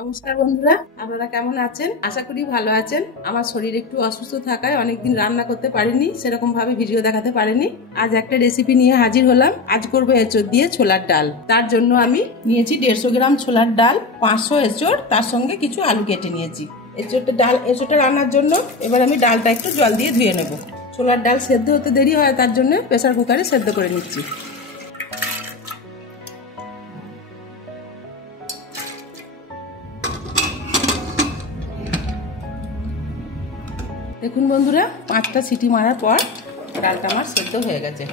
নমস্কার বন্ধুরা, আপনারা কেমন আছেন? আশা করি ভালো আছেন। আমার শরীর একটু অসুস্থ থাকায় অনেকদিন রান্না করতে পারিনি, সেরকম ভাবে ভিডিও দেখাতে পারিনি। আজ একটা রেসিপি নিয়ে হাজির হলাম। আজ করবো এঁচোড় দিয়ে ছোলার ডাল। তার জন্য আমি নিয়েছি 150 গ্রাম ছোলার ডাল, 500 এঁচোড়, তার সঙ্গে কিছু আলু কেটে নিয়েছি। এঁচোড়টা রান্নার জন্য এবার আমি ডালটা একটু জল দিয়ে ধুয়ে নেব। ছোলার ডাল সেদ্ধ হতে দেরি হয়, তার জন্য প্রেসার কুকারে সেদ্ধ করে নিচ্ছি। দেখুন বন্ধুরা, 5টা সিটি মারার পর ডালটা আমার সেদ্ধ হয়ে গেছে।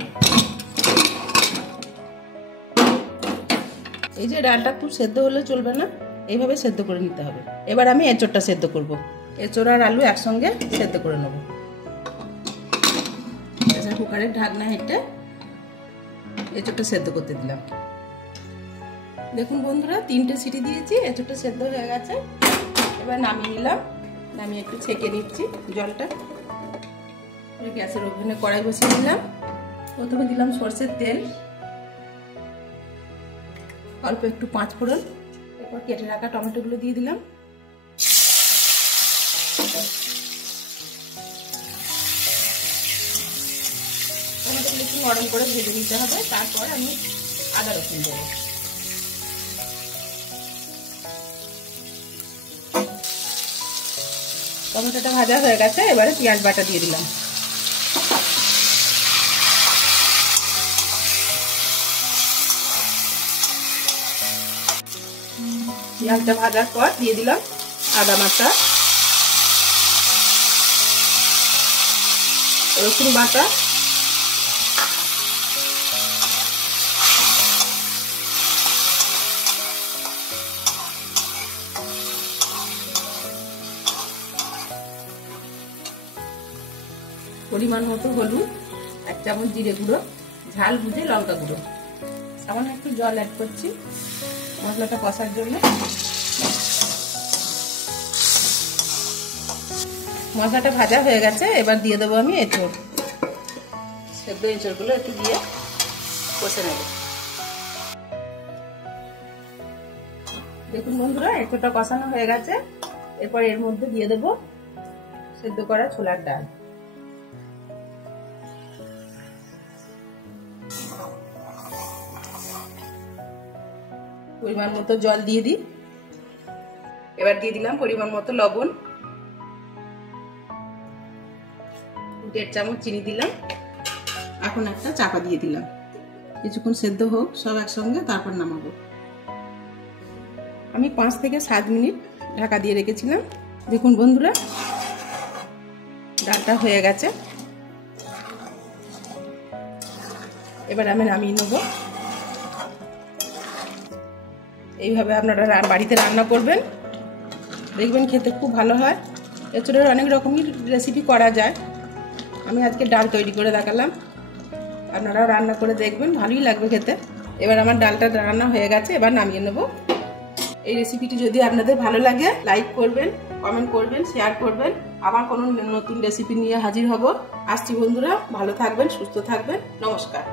এই যে ডালটা খুব সেদ্ধ হলে চলবে না, এইভাবে সেদ্ধ করে নিতে হবে। এবার আমি এঁচোড়টা সেদ্ধ করব। এঁচোড় আর আলু একসঙ্গে সেদ্ধ করে নেব। প্রেসার কুকারের ঢাকনা হেঁটে এঁচোড়টা সেদ্ধ করতে দিলাম। দেখুন বন্ধুরা, 3টে সিটি দিয়েছি, এঁচোড়টা সেদ্ধ হয়ে গেছে। এবার নামিয়ে নিলাম। নামিয়ে একটু ছেঁকে নিচ্ছি জলটা। গ্যাসের ওভেনে কড়াই বসিয়ে দিলাম। প্রথমে দিলাম সরষের তেল, অল্প একটু 5 ফোড়ন, এরপর কেটে রাখা টমেটোগুলো দিয়ে দিলাম। টমেটোগুলো একটু নরম করে ভেজে নিতে হবে। তারপর আমি আদা রসুন দেবো। টমেটোটা ভাজা হয়ে গেছে, এবারে পেঁয়াজ বাটা দিয়ে দিলাম। পেঁয়াজটা ভাজার পর দিয়ে দিলাম আদা বাটা, রসুন বাটা, পরিমাণ মতো হলুদ, 1 চামচ জিরে গুঁড়ো, ঝাল বুঝে লঙ্কা গুঁড়ো, সামান্য একটু জল অ্যাড করছি মশলাটা কষার জন্য। মশলাটা ভাজা হয়ে গেছে, এবার দিয়ে দেবো আমি এঁচোড়। সেদ্ধ এঁচোড়গুলো একটু দিয়ে কষে নেব। দেখুন বন্ধুরা, এঁচোড়টা কষানো হয়ে গেছে। এরপর এর মধ্যে দিয়ে দেবো সেদ্ধ করা ছোলার ডাল। পরিমাণ মতো জল দিয়ে দিই। এবার দিয়ে দিলাম পরিমাণ মতো লবণ, 1.5 চামচ চিনি দিলাম। এখন একটা চাপা দিয়ে দিলাম, কিছুক্ষণ সেদ্ধ হোক সব একসঙ্গে, তারপর নামাবো। আমি 5 থেকে 7 মিনিট ঢাকা দিয়ে রেখেছিলাম। দেখুন বন্ধুরা, ডালটা হয়ে গেছে। এবার আমি নামিয়ে নেব। এইভাবে আপনারা বাড়িতে রান্না করবেন, দেখবেন খেতে খুব ভালো হয়। এছাড়াও অনেক রকমের রেসিপি করা যায়, আমি আজকে ডাল তৈরি করে দেখালাম। আপনারাও রান্না করে দেখবেন, ভালোই লাগবে খেতে। এবার আমার ডালটা রান্না হয়ে গেছে, এবার নামিয়ে নেব। এই রেসিপিটি যদি আপনাদের ভালো লাগে, লাইক করবেন, কমেন্ট করবেন, শেয়ার করবেন। আবার কোনো নতুন রেসিপি নিয়ে হাজির হব। আসছি বন্ধুরা, ভালো থাকবেন, সুস্থ থাকবেন। নমস্কার।